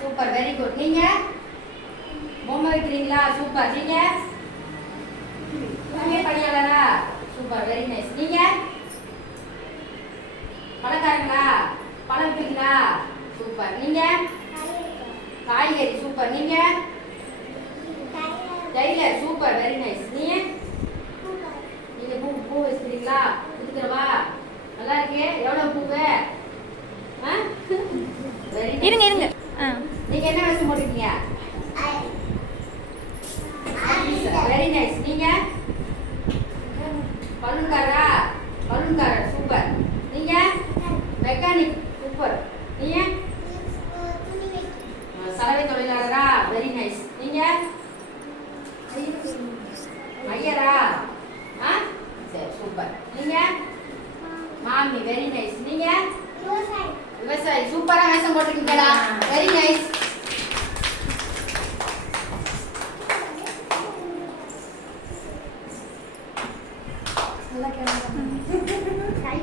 Super very good நீங்க? பொம்மை வைக்கிறீங்களா? சூப்பர் நீங்க? பணியாளரா? சூப்பர் வெரி நைஸ் நீங்க? பணக்காரங்களா? பணம் விற்கிறீங்களா சூப்பர் நீங்க? காய்கறி. சூப்பர் நீங்க? டெய்லர் சூப்பர் வெரி நைஸ் நீங்க நீங்க பூ பூ வச்சுக்கிறீங்களா கொடுத்துக்கிறவா நல்லா இருக்கே. எவ்வளவு பூவை வெரி இருங்க இருங்க ஆ நீங்க என்ன வேஷம் போட்டிருக்கீங்க வெரி நைஸ் நீங்க பலூன்காரா பலூன்காரர் சூப்பர் நீங்க மெக்கானிக் சூப்பர் நீங்க சலவை தொழிலாளரா வெரி நைஸ் நீங்க ஐயரா ஆ சரி சூப்பர் நீங்க மாமி வெரி நைஸ் நீங்க விவசாயி சூப்பரா வேஷம் போட்டிருக்கீங்களா வெரி நைஸ் ம்.